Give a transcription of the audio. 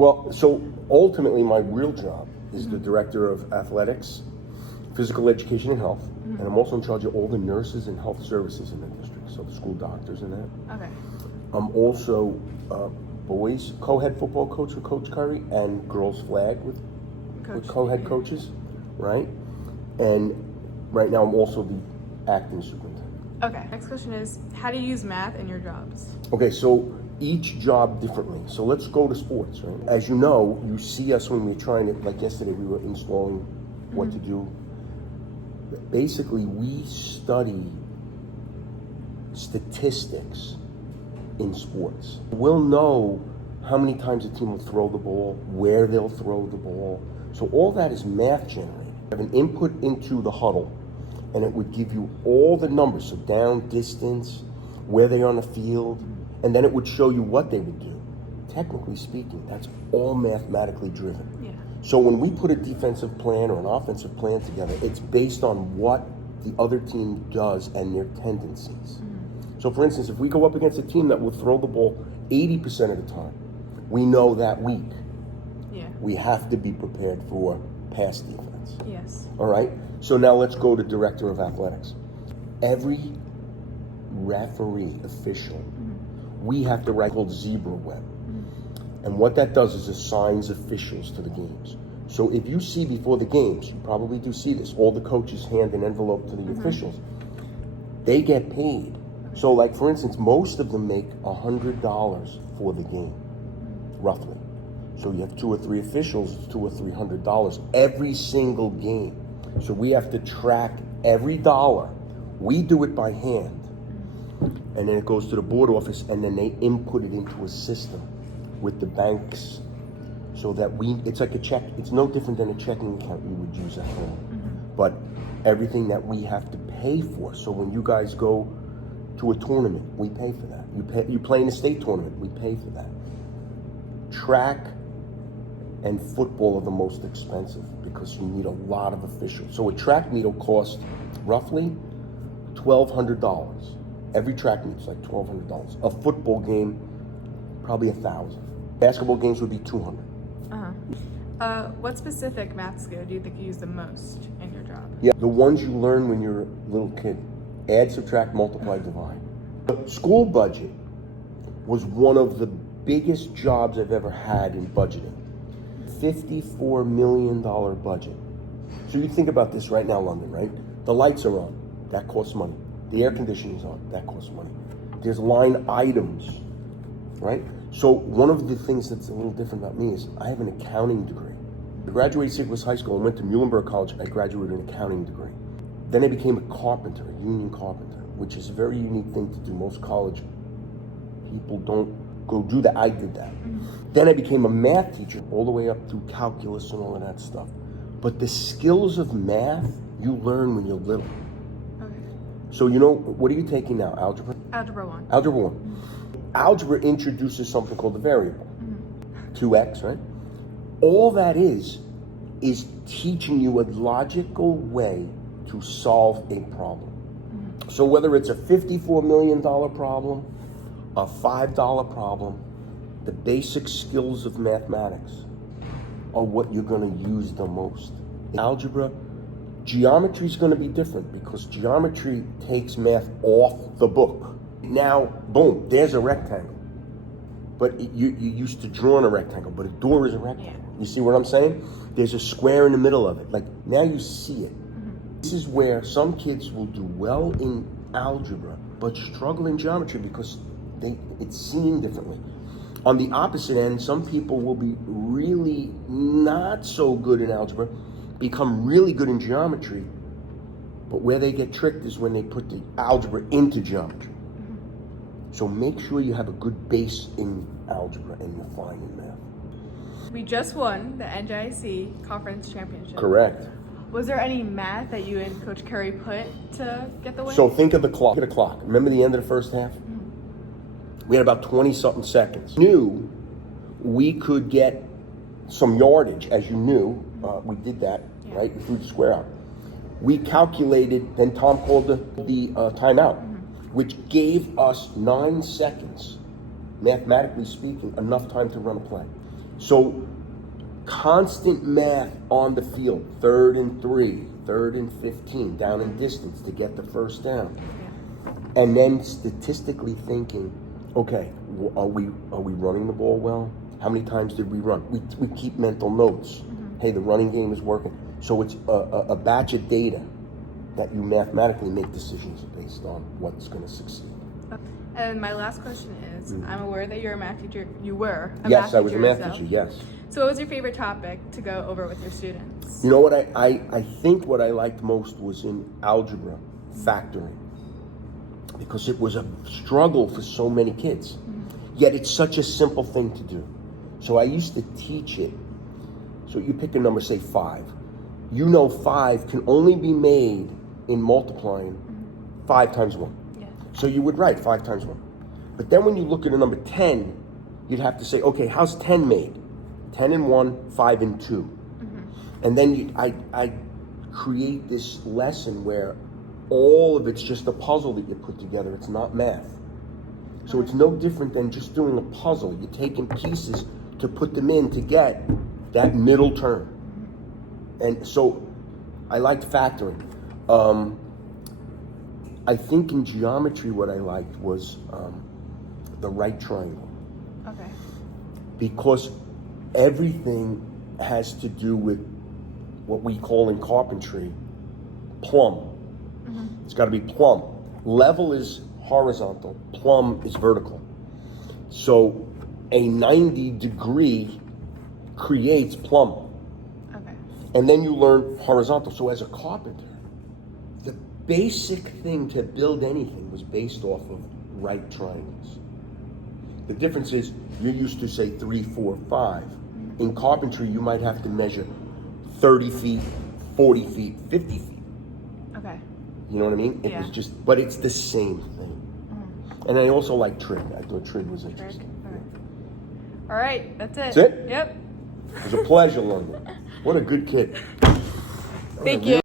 Well, so ultimately my real job is the director of athletics, physical education and health, and I'm also in charge of all the nurses and health services in the district, so the school doctors and that. Okay. I'm also boys co-head football coach with Coach Curry and girls flag with co-head coaches, right? And right now I'm also the acting superintendent. Okay. Next question is, how do you use math in your jobs? Okay, so each job differently. So let's go to sports, right? As you know, you see us when we're trying to, like yesterday, we were installing what to do. Basically, we study statistics in sports. We'll know how many times a team will throw the ball, where they'll throw the ball. So all that is math generated. You have an input into the huddle, and it would give you all the numbers, so down, distance, where they are on the field, and then it would show you what they would do. Technically speaking, that's all mathematically driven. Yeah. So when we put a defensive plan or an offensive plan together, it's based on what the other team does and their tendencies. So for instance, if we go up against a team that will throw the ball 80% of the time, we know that week we have to be prepared for pass defense. Yes. All right? So now let's go to director of athletics. Every referee, official, we have to write called zebra web. And what that does is assigns officials to the games. So if you see before the games, you probably do see this, all the coaches hand an envelope to the officials. They get paid. So like for instance, most of them make $100 for the game, roughly. So you have 2 or 3 officials, it's $200 or $300 every single game. So we have to track every dollar. We do it by hand. And then it goes to the board office, and then they input it into a system with the banks, so that it's like a check. It's no different than a checking account you would use at home. But everything that we have to pay for. So when you guys go to a tournament, we pay for that. You play in a state tournament, we pay for that. Track and football are the most expensive because you need a lot of officials. So a track meet will cost roughly $1,200. Every track meet's like $1,200. A football game, probably $1,000. Basketball games would be $200. What specific math skill do you think you use the most in your job? Yeah, the ones you learn when you're a little kid. Add, subtract, multiply, divide. The school budget was one of the biggest jobs I've ever had in budgeting. $54 million budget. So you think about this right now, London, right? The lights are on, that costs money. The air conditioning is on, that costs money. There's line items, right? So one of the things that's a little different about me is I have an accounting degree. I graduated St. Louis High School and went to Muhlenberg College. I graduated an accounting degree. Then I became a carpenter, a union carpenter, which is a very unique thing to do. Most college people don't go do that. I did that. Then I became a math teacher all the way up through calculus and all of that stuff. But the skills of math, you learn when you're little. Okay. So you know, what are you taking now? Algebra? Algebra 1. Algebra 1. Algebra introduces something called the variable. 2x, right? All that is teaching you a logical way to solve a problem. So whether it's a $54 million problem, a $5 problem, the basic skills of mathematics are what you're going to use the most. In algebra, geometry is going to be different because geometry takes math off the book. Now, boom, there's a rectangle. But you used to draw on a rectangle, but a door is a rectangle. You see what I'm saying? There's a square in the middle of it. Like, now you see it. This is where some kids will do well in algebra, but struggle in geometry because it's seen differently. On the opposite end, some people will be really not so good in algebra, become really good in geometry, but where they get tricked is when they put the algebra into geometry. So make sure you have a good base in algebra and you're fine in math. We just won the NJIC Conference Championship. Correct. Was there any math that you and Coach Curry put to get the win? So think of the clock. Look at the clock. Remember the end of the first half? We had about 20-something seconds. Knew we could get some yardage, as you knew. We did that, right? We threw the square out. We calculated, then Tom called the timeout, which gave us 9 seconds, mathematically speaking, enough time to run a play. So constant math on the field, 3rd and 3, 3rd and 15, down in distance to get the first down. Yeah. And then statistically thinking, okay, are we running the ball well? How many times did we run? We keep mental notes. Hey, the running game is working. So it's a batch of data that you mathematically make decisions based on what's going to succeed. And my last question is, I'm aware that you're a math teacher. You were a math Yes, teacher I was a math yourself. teacher, yes. So what was your favorite topic to go over with your students? You know what, I think what I liked most was in algebra, factoring. Because it was a struggle for so many kids. Yet it's such a simple thing to do. So I used to teach it. So you pick a number, say 5. You know 5 can only be made in multiplying 5 times 1. Yeah. So you would write 5 times 1. But then when you look at a number 10, you'd have to say, okay, how's 10 made? 10 and 1, 5 and 2. And then I create this lesson where all of it's just a puzzle that you put together. It's not math. So it's no different than just doing a puzzle. You're taking pieces to put them in to get that middle term. And so I liked factoring. I think in geometry what I liked was the right triangle. Okay. Because everything has to do with what we call in carpentry plumb. It's got to be plumb. Level is horizontal, plumb is vertical. So a 90-degree creates plumb. Okay. And then you learn horizontal. So as a carpenter, the basic thing to build anything was based off of right triangles. The difference is you're used to say 3, 4, 5. In carpentry, you might have to measure 30 feet, 40 feet, 50 feet. Okay. You know what I mean? It Yeah. was just, but it's the same thing. And I also like trig. I thought trig was Right. interesting. All right. That's it. That's it? Yep. It was a pleasure learning. What a good kid. Thank you.